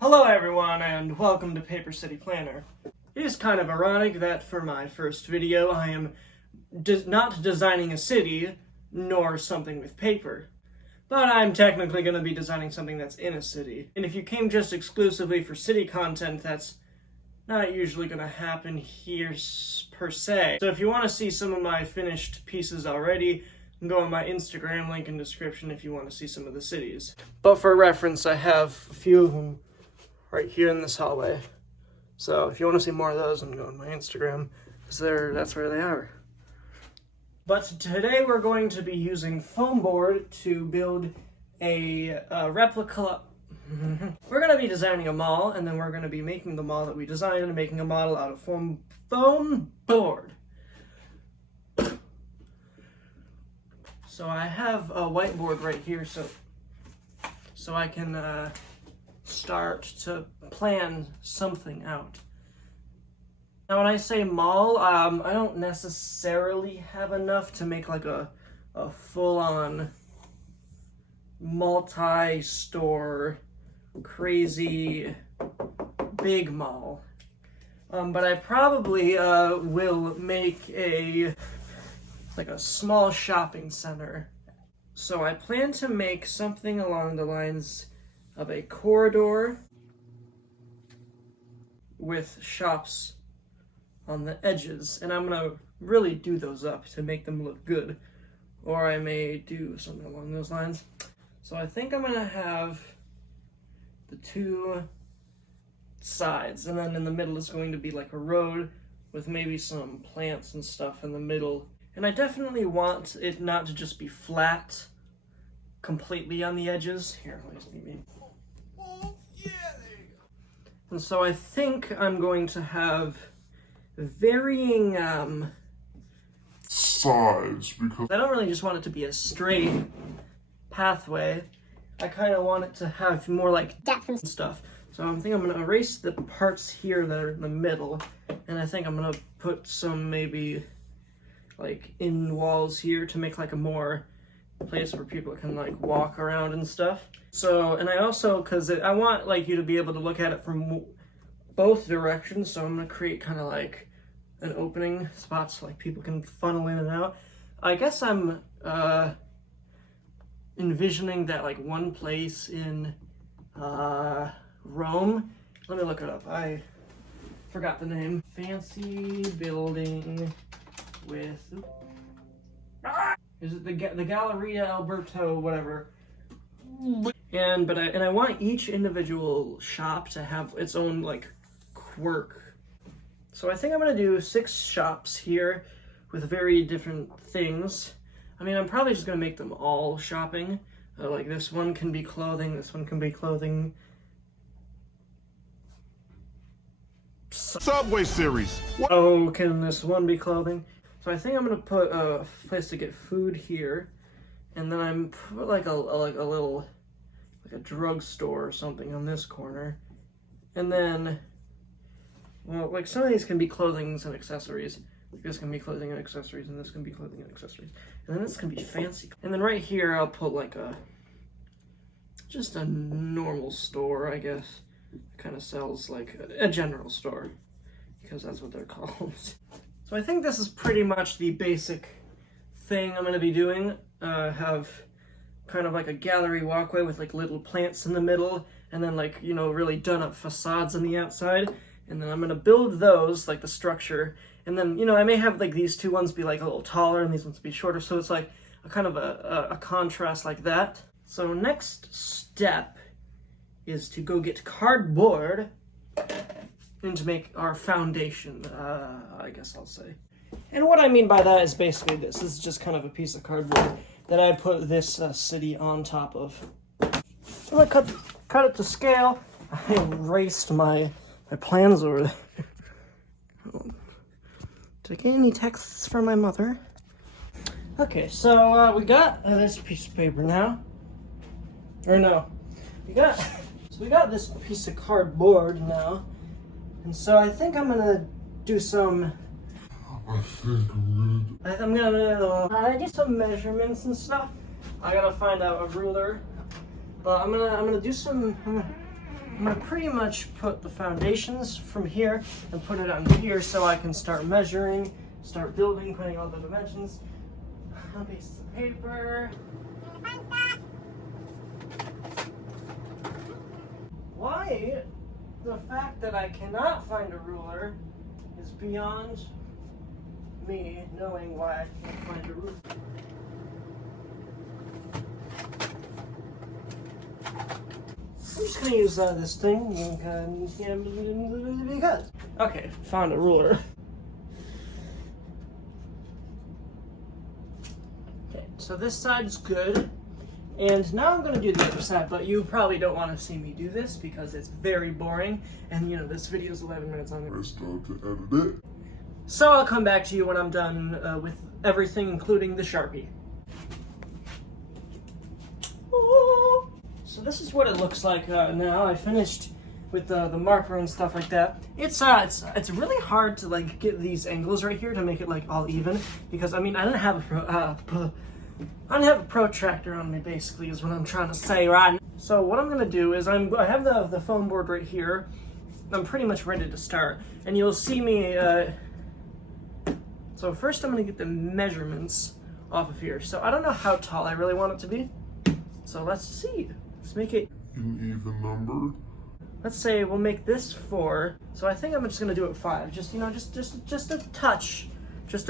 Hello everyone and welcome to Paper City Planner. It is kind of ironic that for my first video I am not designing a city nor something with paper, but I'm technically going to be designing something that's in a city. And if you came just exclusively for city content, that's not usually going to happen here per se. So if you want to see some of my finished pieces already, go on my Instagram, link in description if you want to see some of the cities. But for reference, I have a few of them right here in this hallway. So if you want to see more of those, I'm going to my Instagram, because that's where they are. But today we're going to be using foam board to build a replica. We're going to be designing a mall, and then we're going to be making the mall that we designed and making a model out of foam board. So I have a whiteboard right here, so I can start to plan something out. Now when I say mall, I don't necessarily have enough to make like a full-on multi-store crazy big mall. But I probably will make a small shopping center. So I plan to make something along the lines of a corridor with shops on the edges, and I'm gonna really do those up to make them look good, or I may do something along those lines. So I think I'm gonna have the two sides, and then in the middle is going to be like a road with maybe some plants and stuff in the middle. And I definitely want it not to just be flat completely on the edges. Here, let me. Yeah, there you go. And so I think I'm going to have varying sides, because I don't really just want it to be a straight pathway. I kind of want it to have more like depth and stuff. So I think I'm going to erase the parts here that are in the middle, and I think I'm going to put some maybe like in walls here to make like a more place where people can like walk around and stuff. So, and I also, because I want like you to be able to look at it from both directions, so I'm going to create kind of like an opening spot so like people can funnel in and out. I guess I'm envisioning that like one place in Rome, let me look it up, I forgot the name. Fancy building with, is it the Galleria Alberto, whatever. And I want each individual shop to have its own like quirk. So I think I'm gonna do 6 shops here with very different things. I mean, I'm probably just gonna make them all shopping. Like this one can be clothing, this one can be clothing. Subway series. Oh, can this one be clothing? So I think I'm gonna put a place to get food here, and then I'm put like a little like a drugstore or something on this corner, and then, well, like some of these can be clothings and accessories. Like this can be clothing and accessories, and this can be clothing and accessories, and then this can be fancy. And then right here I'll put like just a normal store, I guess. It kind of sells like a general store, because that's what they're called. So I think this is pretty much the basic thing I'm going to be doing. Have kind of like a gallery walkway with like little plants in the middle, and then like, you know, really done up facades on the outside. And then I'm going to build those, like the structure. And then, you know, I may have like these two ones be like a little taller and these ones be shorter. So it's like a kind of a contrast like that. So next step is to go get cardboard and to make our foundation, I guess I'll say. And what I mean by that is basically this. This is just kind of a piece of cardboard that I put this city on top of. So I cut it to scale. I erased my plans over there. Did I get any texts from my mother? Okay, so we got this piece of paper now. Or no, we got this piece of cardboard now. And so I think I'm gonna do some. I'm gonna do some measurements and stuff. I gotta find out a ruler, but I'm gonna do some. I'm gonna pretty much put the foundations from here and put it on here so I can start measuring, start building, putting all the dimensions. A piece of paper. Why the fact that I cannot find a ruler is beyond me knowing why I can't find a ruler. I'm just gonna use this thing because. Okay, found a ruler. Okay, so this side's good. And now I'm gonna do the other side, but you probably don't want to see me do this because it's very boring. And you know, this video is 11 minutes long. I start to edit it. So I'll come back to you when I'm done with everything, including the Sharpie. So this is what it looks like now. I finished with the marker and stuff like that. It's really hard to like get these angles right here to make it like all even because I mean I don't have a protractor on me, basically, is what I'm trying to say right now. So what I'm gonna do is I have the foam board right here. I'm pretty much ready to start, and you'll see me. So first I'm gonna get the measurements off of here. So I don't know how tall I really want it to be. So let's see. Let's make it An even number. Let's say we'll make this 4. So I think I'm just gonna do it 5. Just just a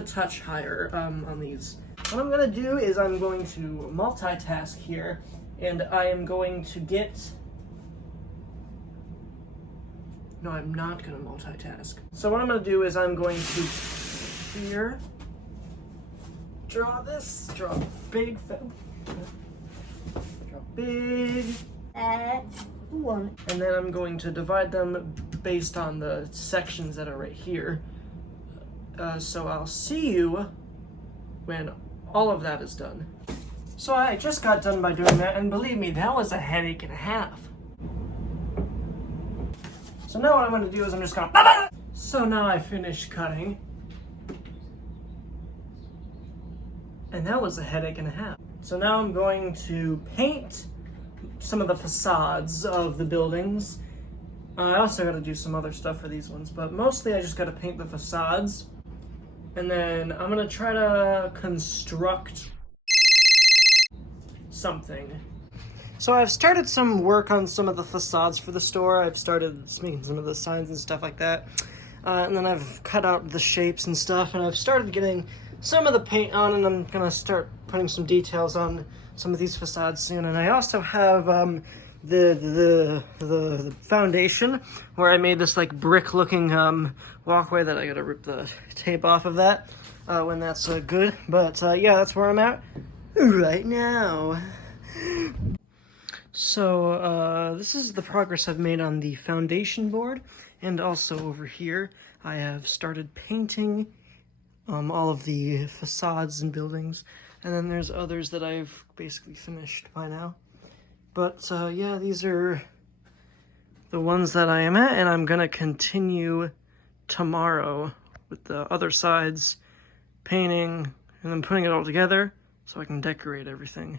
touch higher on these. What I'm gonna do is I'm going to multitask here, and I am going to get. No, I'm not gonna multitask. So what I'm gonna do is I'm going to here draw a big one. And then I'm going to divide them based on the sections that are right here. So I'll see you when all of that is done. So I just got done by doing that, and believe me, that was a headache and a half. So now what I'm going to do is I'm just going to... So now I finished cutting. And that was a headache and a half. So now I'm going to paint some of the facades of the buildings. I also got to do some other stuff for these ones, but mostly I just got to paint the facades. And then I'm going to try to construct something. So I've started some work on some of the facades for the store. I've started making some of the signs and stuff like that. And then I've cut out the shapes and stuff, and I've started getting some of the paint on, and I'm gonna start putting some details on some of these facades soon. And I also have the foundation where I made this like brick looking walkway that I gotta rip the tape off of that when that's good. But yeah, that's where I'm at right now. So this is the progress I've made on the foundation board, and also over here I have started painting all of the facades and buildings, and then there's others that I've basically finished by now. But yeah, these are the ones that I am at, and I'm gonna continue tomorrow with the other sides, painting, and then putting it all together so I can decorate everything.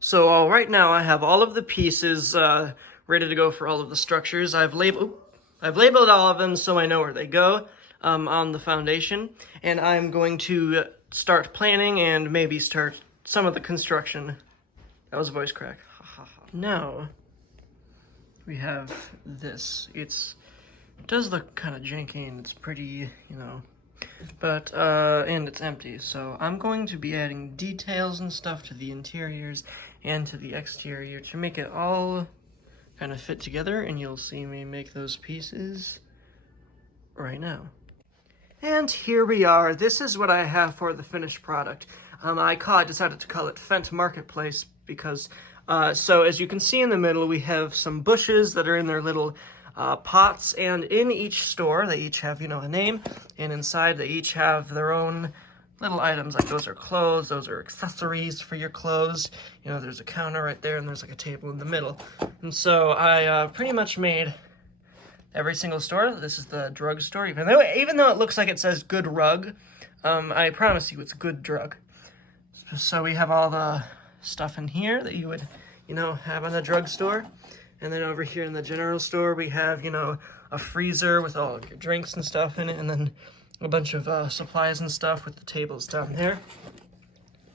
So right now I have all of the pieces ready to go for all of the structures. I've labeled all of them so I know where they go on the foundation, and I'm going to start planning and maybe start some of the construction. That was a voice crack. Now we have this. It does look kind of janky and it's pretty, you know, but and it's empty. So I'm going to be adding details and stuff to the interiors and to the exterior to make it all kind of fit together, and you'll see me make those pieces right now. And here we are. This is what I have for the finished product. I decided to call it Fent Marketplace because, so as you can see in the middle, we have some bushes that are in their little pots, and in each store, they each have, you know, a name, and inside they each have their own little items. Like those are clothes, those are accessories for your clothes. You know, there's a counter right there, and there's like a table in the middle. And so I pretty much made every single store. This is the drug store, even though it looks like it says good rug, I promise you it's good drug. So we have all the stuff in here that you would, you know, have in a drugstore. And then over here in the general store, we have, you know, a freezer with all of your drinks and stuff in it, and then a bunch of supplies and stuff with the tables down there.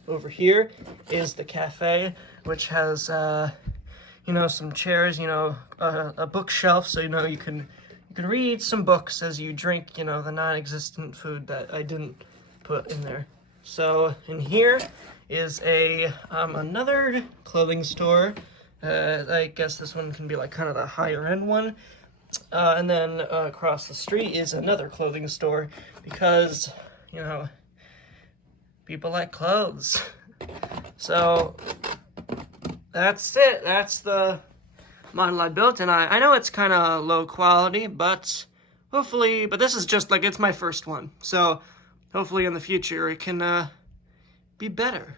Over here is the cafe, which has, you know, some chairs, you know, a bookshelf, so, you know, you can read some books as you drink, you know, the non-existent food that I didn't put in there. So in here is another clothing store. I guess this one can be like kind of the higher end one. And then across the street is another clothing store because, you know, people like clothes. So that's it. That's the model I built, and I know it's kind of low quality, but hopefully, but this is just like, it's my first one. So hopefully in the future it can be better.